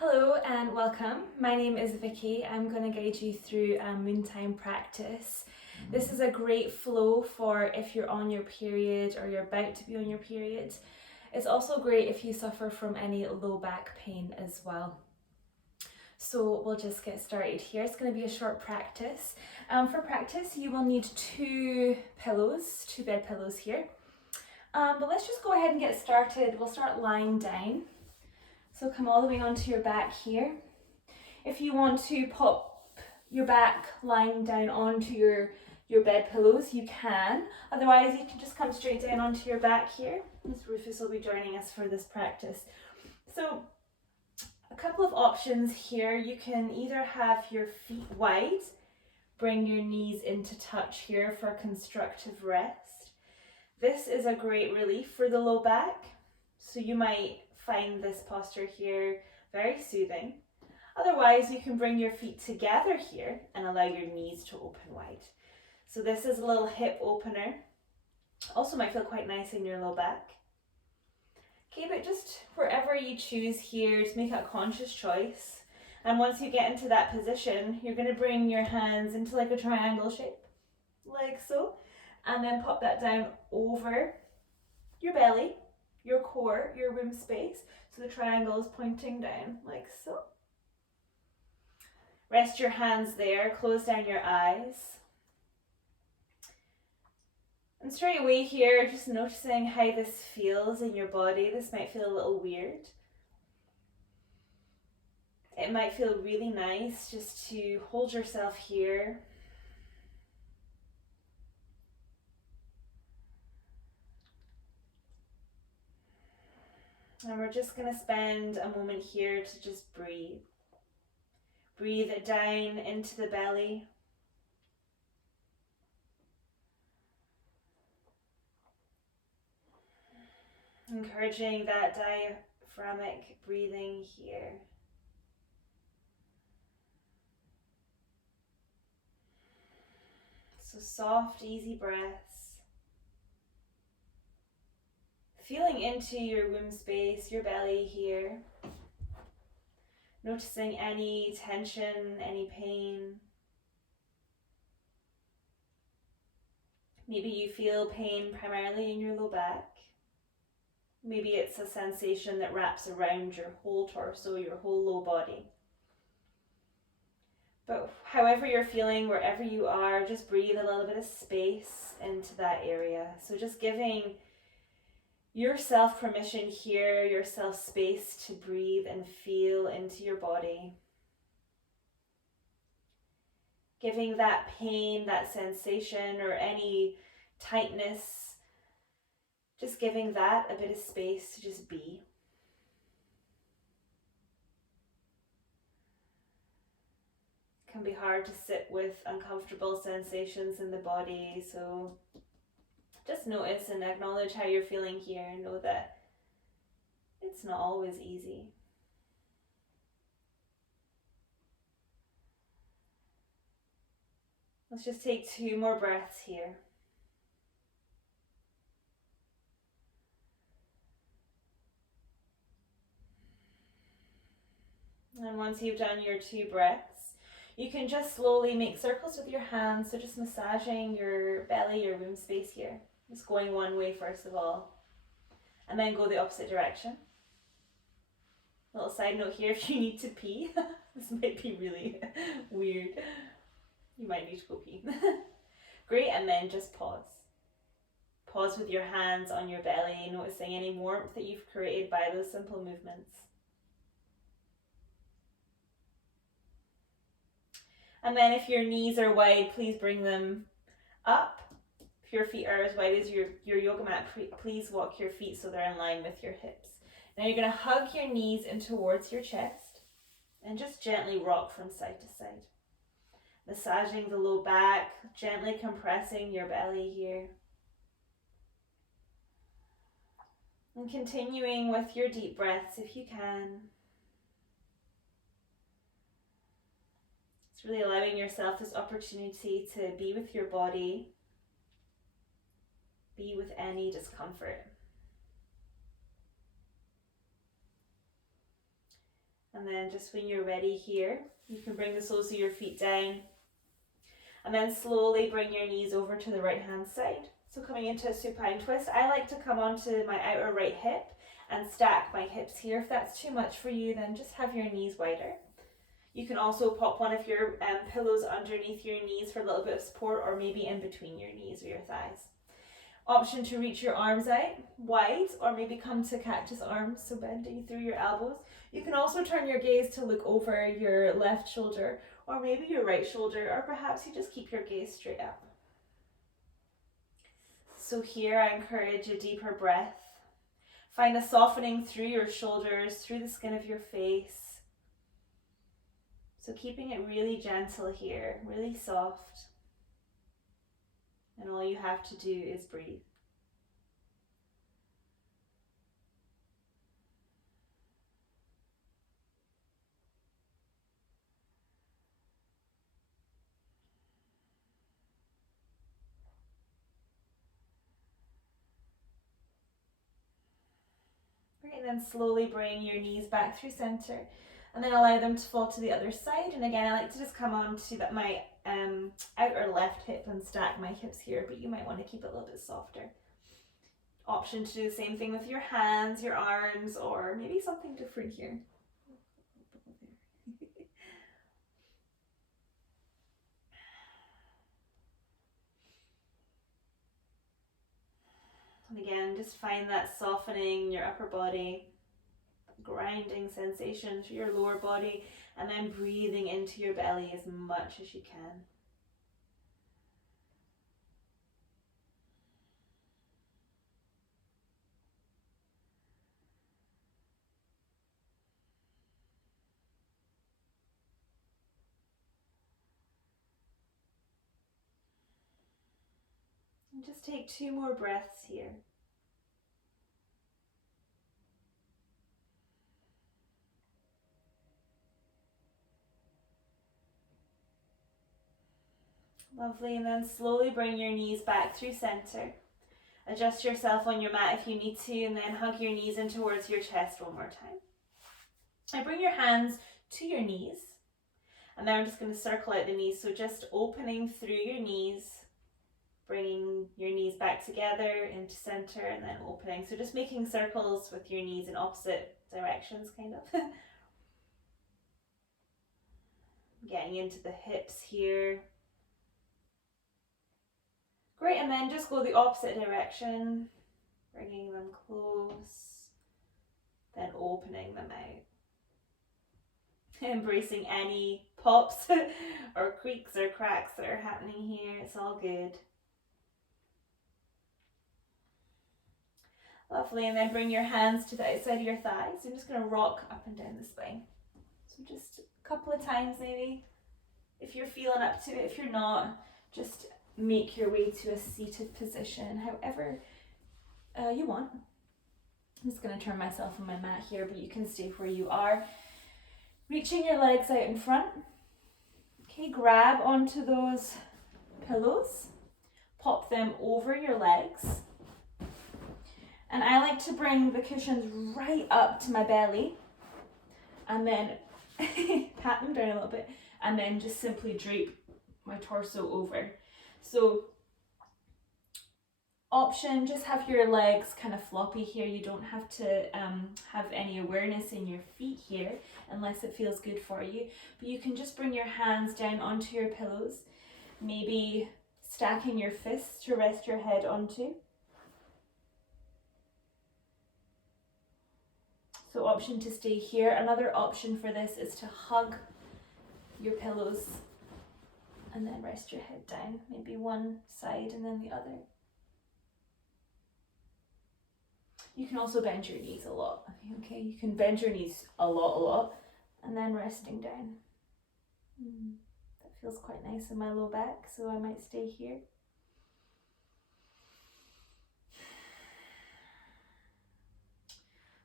Hello and welcome. My name is Vicky. I'm going to guide you through a moontime practice. This is a great flow for if you're on your period or you're about to be on your period. It's also great if you suffer from any low back pain as well. So we'll just get started here. It's going to be a short practice. For practice, you will need two bed pillows here. But let's just go ahead and get started. We'll start lying down. So come all the way onto your back here. If you want to pop your back lying down onto your bed pillows, you can. Otherwise, you can just come straight down onto your back here. Miss Rufus will be joining us for this practice. So a couple of options here. You can either have your feet wide, bring your knees into touch here for constructive rest. This is a great relief for the low back. So you might find this posture here very soothing. Otherwise, you can bring your feet together here and allow your knees to open wide. So this is a little hip opener. Also might feel quite nice in your low back. Okay, but just wherever you choose here, just make a conscious choice. And once you get into that position, you're going to bring your hands into like a triangle shape, like so. And then pop that down over your belly, your core, your womb space. So the triangle is pointing down like so. Rest your hands there, close down your eyes. And straight away here, just noticing how this feels in your body. This might feel a little weird. It might feel really nice just to hold yourself here. And we're just going to spend a moment here to just breathe. Breathe it down into the belly. Encouraging that diaphragmic breathing here. So soft, easy breaths. Feeling into your womb space, your belly here. Noticing any tension, any pain. Maybe you feel pain primarily in your low back. Maybe it's a sensation that wraps around your whole torso, your whole low body. But however you're feeling, wherever you are, just breathe a little bit of space into that area. So just giving yourself permission here, yourself space to breathe and feel into your body. Giving that pain, that sensation, or any tightness, just giving that a bit of space to just be. It can be hard to sit with uncomfortable sensations in the body, so just notice and acknowledge how you're feeling here and know that it's not always easy. Let's just take 2 more breaths here. And once you've done your 2 breaths, you can just slowly make circles with your hands. So just massaging your belly, your womb space here. Just going one way first of all, and then go the opposite direction. Little side note here, if you need to pee, this might be really weird. You might need to go pee. Great, and then just pause. Pause with your hands on your belly, noticing any warmth that you've created by those simple movements. And then if your knees are wide, please bring them up. If your feet are as wide as your yoga mat, please walk your feet so they're in line with your hips. Now you're going to hug your knees in towards your chest and just gently rock from side to side. Massaging the low back, gently compressing your belly here. And continuing with your deep breaths if you can. It's really allowing yourself this opportunity to be with your body, be with any discomfort. And then just when you're ready here, you can bring the soles of your feet down. And then slowly bring your knees over to the right hand side. So coming into a supine twist, I like to come onto my outer right hip and stack my hips here. If that's too much for you, then just have your knees wider. You can also pop one of your pillows underneath your knees for a little bit of support, or maybe in between your knees or your thighs. Option to reach your arms out wide, or maybe come to cactus arms, so bending through your elbows. You can also turn your gaze to look over your left shoulder, or maybe your right shoulder, or perhaps you just keep your gaze straight up. So here I encourage a deeper breath. Find a softening through your shoulders, through the skin of your face. So keeping it really gentle here, really soft. And all you have to do is breathe. Great, and then slowly bring your knees back through center, and then allow them to fall to the other side. And again, I like to just come on to my outer left hip and stack my hips here, but you might want to keep it a little bit softer. Option to do the same thing with your hands, your arms, or maybe something different here. And again, just find that softening in your upper body, grounding sensation through your lower body, and then breathing into your belly as much as you can. And just take 2 more breaths here. Lovely, and then slowly bring your knees back through center. Adjust yourself on your mat if you need to, and then hug your knees in towards your chest one more time. And bring your hands to your knees, and then I'm just going to circle out the knees, so just opening through your knees, bringing your knees back together into center, and then opening. So just making circles with your knees in opposite directions, kind of. Getting into the hips here. Great, and then just go the opposite direction, bringing them close, then opening them out. Embracing any pops or creaks or cracks that are happening here, it's all good. Lovely, and then bring your hands to the outside of your thighs. I'm just going to rock up and down the spine. So just a couple of times maybe, if you're feeling up to it. If you're not, just make your way to a seated position, however you want. I'm just going to turn myself on my mat here, but you can stay where you are. Reaching your legs out in front. Okay, grab onto those pillows, pop them over your legs. And I like to bring the cushions right up to my belly, and then pat them down a little bit, and then just simply drape my torso over. So option, just have your legs kind of floppy here. You don't have to have any awareness in your feet here unless it feels good for you. But you can just bring your hands down onto your pillows, maybe stacking your fists to rest your head onto. So option to stay here. Another option for this is to hug your pillows and then rest your head down, maybe one side and then the other. You can also bend your knees a lot, okay? You can bend your knees a lot, and then resting down. That feels quite nice in my low back, so I might stay here.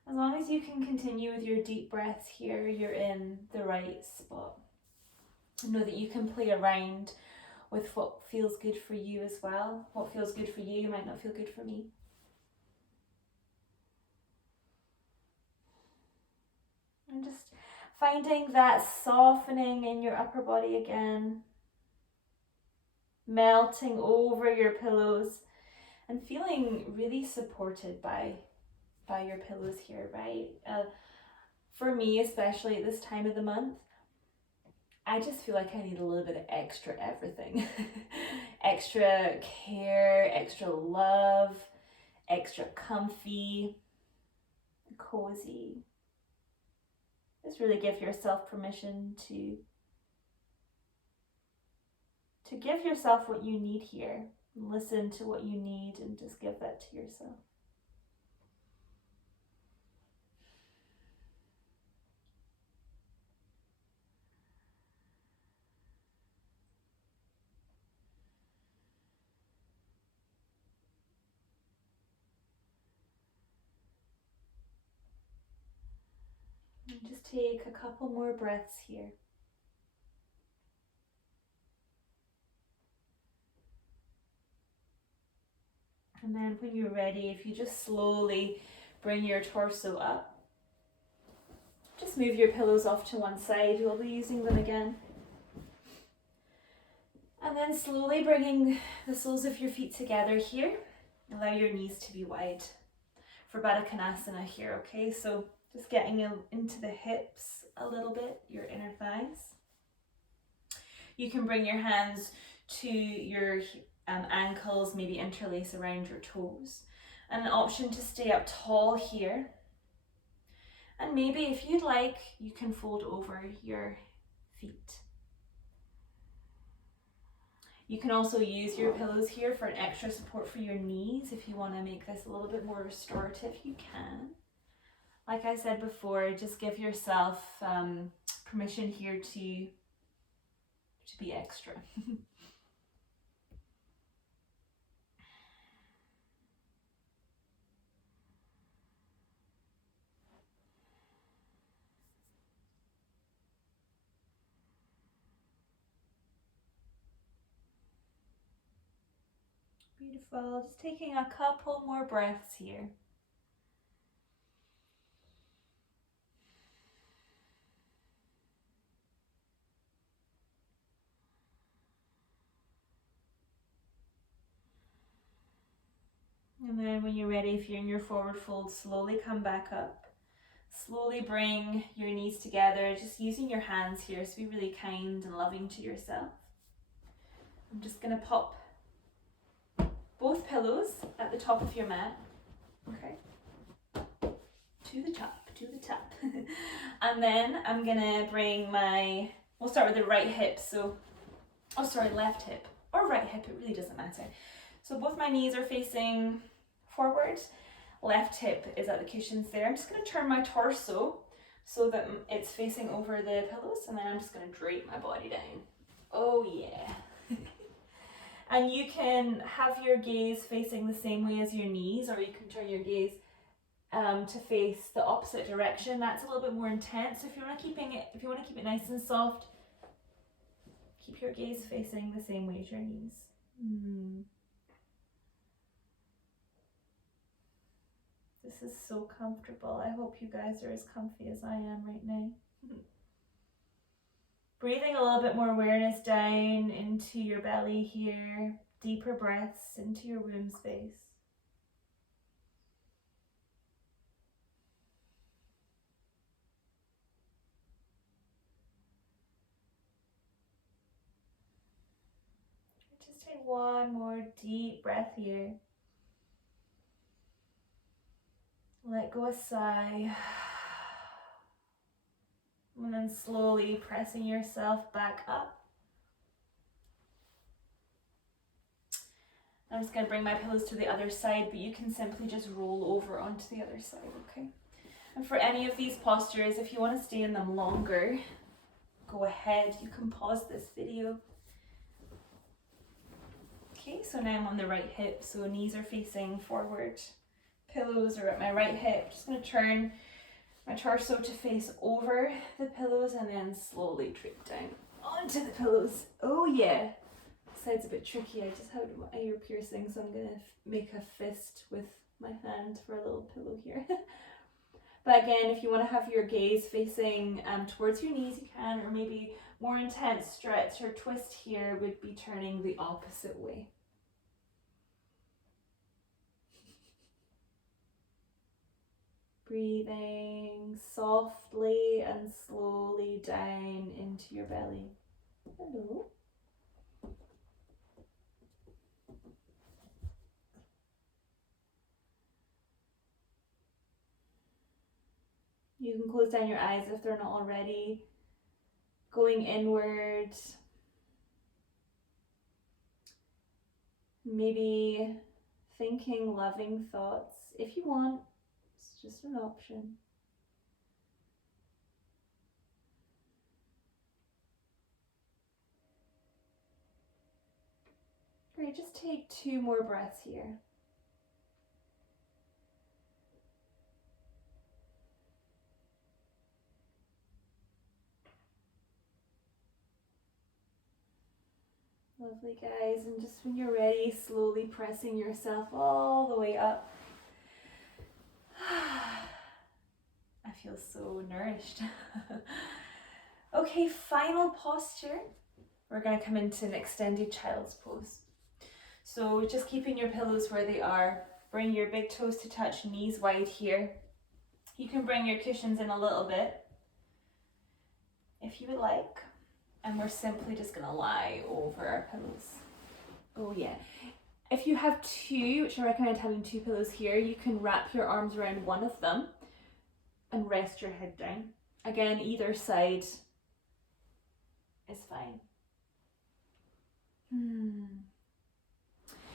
As long as you can continue with your deep breaths here, you're in the right spot. Know that you can play around with what feels good for you as well. What feels good for you might not feel good for me. And just Finding that softening in your upper body again, melting over your pillows and feeling really supported by your pillows here, right? For me, especially at this time of the month, I just feel like I need a little bit of extra everything. Extra care, extra love, extra comfy, cozy. Just really give yourself permission to give yourself what you need here. Listen to what you need and just give that to yourself. And just take a couple more breaths here. And then when you're ready, if you just slowly bring your torso up, just move your pillows off to one side. We'll be using them again. And then slowly bringing the soles of your feet together here. Allow your knees to be wide for Badakanasana here, okay? So just getting into the hips a little bit, your inner thighs. You can bring your hands to your ankles, maybe interlace around your toes. And an option to stay up tall here. And maybe if you'd like, you can fold over your feet. You can also use your pillows here for an extra support for your knees. If you want to make this a little bit more restorative, you can. Like I said before, just give yourself permission here to be extra. Beautiful. Just taking a couple more breaths here. And then when you're ready, if you're in your forward fold, slowly come back up. Slowly bring your knees together, just using your hands here, so be really kind and loving to yourself. I'm just going to pop both pillows at the top of your mat. Okay. To the top, to the top. And then I'm going to bring we'll start with the right hip. Left hip or right hip, it really doesn't matter. So both my knees are facing forward. Left hip is at the cushions there. I'm just going to turn my torso so that it's facing over the pillows, and then I'm just going to drape my body down. Oh yeah. And you can have your gaze facing the same way as your knees, or you can turn your gaze to face the opposite direction. That's a little bit more intense. If you want to keep it nice and soft, keep your gaze facing the same way as your knees. This is so comfortable. I hope you guys are as comfy as I am right now. Breathing a little bit more awareness down into your belly here. Deeper breaths into your womb space. Just take one more deep breath here. Let go a sigh. And then slowly pressing yourself back up. I'm just going to bring my pillows to the other side, but you can simply just roll over onto the other side, okay? And for any of these postures, if you want to stay in them longer, go ahead. You can pause this video. Okay, so now I'm on the right hip, so knees are facing forward. Pillows are at my right hip. Just going to turn my torso to face over the pillows and then slowly drape down onto the pillows. Oh yeah. This side's a bit tricky. I just had my ear piercing, so I'm going to make a fist with my hand for a little pillow here. But again, if you want to have your gaze facing towards your knees, you can, or maybe more intense stretch or twist here would be turning the opposite way. Breathing softly and slowly down into your belly. Hello. You can close down your eyes if they're not already. Going inward. Maybe thinking loving thoughts. If you want, it's just an option. Great, just take 2 more breaths here. Lovely, guys, and just when you're ready, slowly pressing yourself all the way up. I feel so nourished. Okay, final posture. We're going to come into an extended child's pose. So just keeping your pillows where they are. Bring your big toes to touch, knees wide here. You can bring your cushions in a little bit if you would like. And we're simply just going to lie over our pillows. Oh yeah. If you have 2, which I recommend having 2 pillows here, you can wrap your arms around one of them and rest your head down. Again, either side is fine.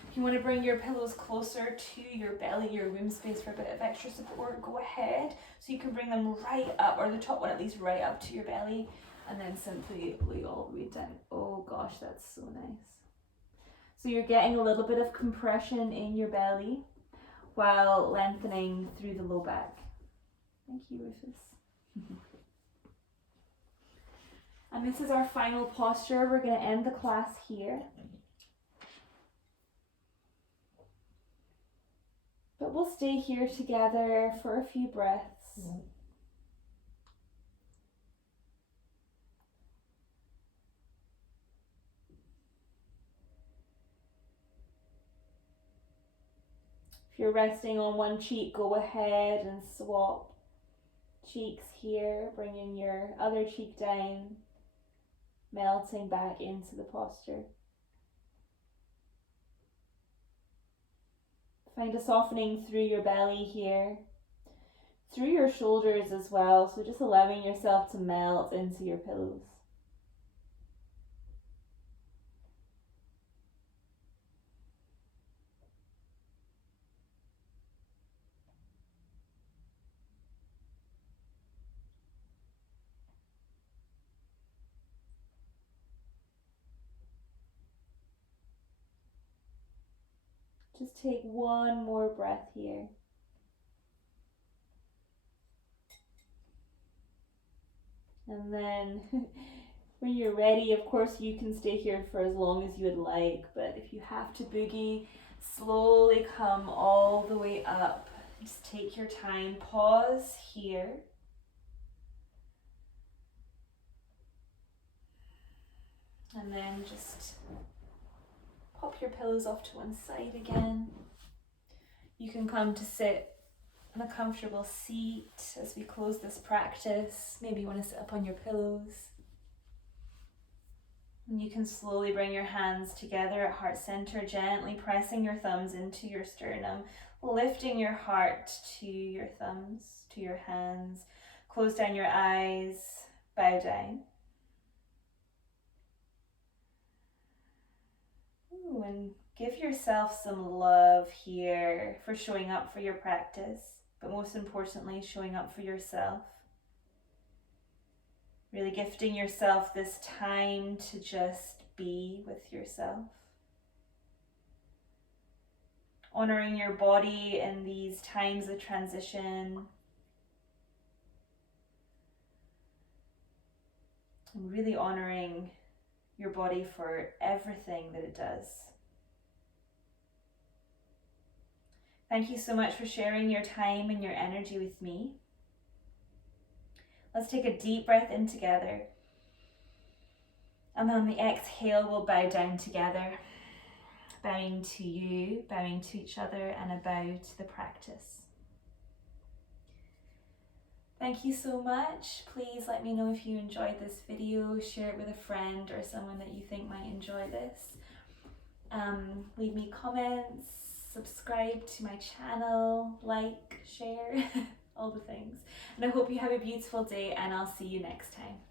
If you want to bring your pillows closer to your belly, your womb space for a bit of extra support, go ahead. So you can bring them right up, or the top one at least right up to your belly. And then simply lay all the way down. Oh gosh, that's so nice. So you're getting a little bit of compression in your belly while lengthening through the low back. Thank you, Rufus. And this is our final posture. We're going to end the class here. But we'll stay here together for a few breaths. If you're resting on one cheek, go ahead and swap cheeks here, bringing your other cheek down, melting back into the posture. Find a softening through your belly here, through your shoulders as well, so just allowing yourself to melt into your pillows. Just take one more breath here. And then when you're ready, of course, you can stay here for as long as you would like, but if you have to boogie, slowly come all the way up. Just take your time, pause here. And then just pop your pillows off to one side again. You can come to sit in a comfortable seat as we close this practice. Maybe you want to sit up on your pillows. And you can slowly bring your hands together at heart center, gently pressing your thumbs into your sternum, lifting your heart to your thumbs, to your hands. Close down your eyes, bow down. And give yourself some love here for showing up for your practice, but most importantly, showing up for yourself. Really gifting yourself this time to just be with yourself. Honoring your body in these times of transition. And really honoring your body for everything that it does. Thank you so much for sharing your time and your energy with me. Let's take a deep breath in together. And on the exhale, we'll bow down together, bowing to you, bowing to each other, and a bow to the practice. Thank you so much. Please let me know if you enjoyed this video. Share it with a friend or someone that you think might enjoy this. Leave me comments, subscribe to my channel, like, share, all the things. And I hope you have a beautiful day, and I'll see you next time.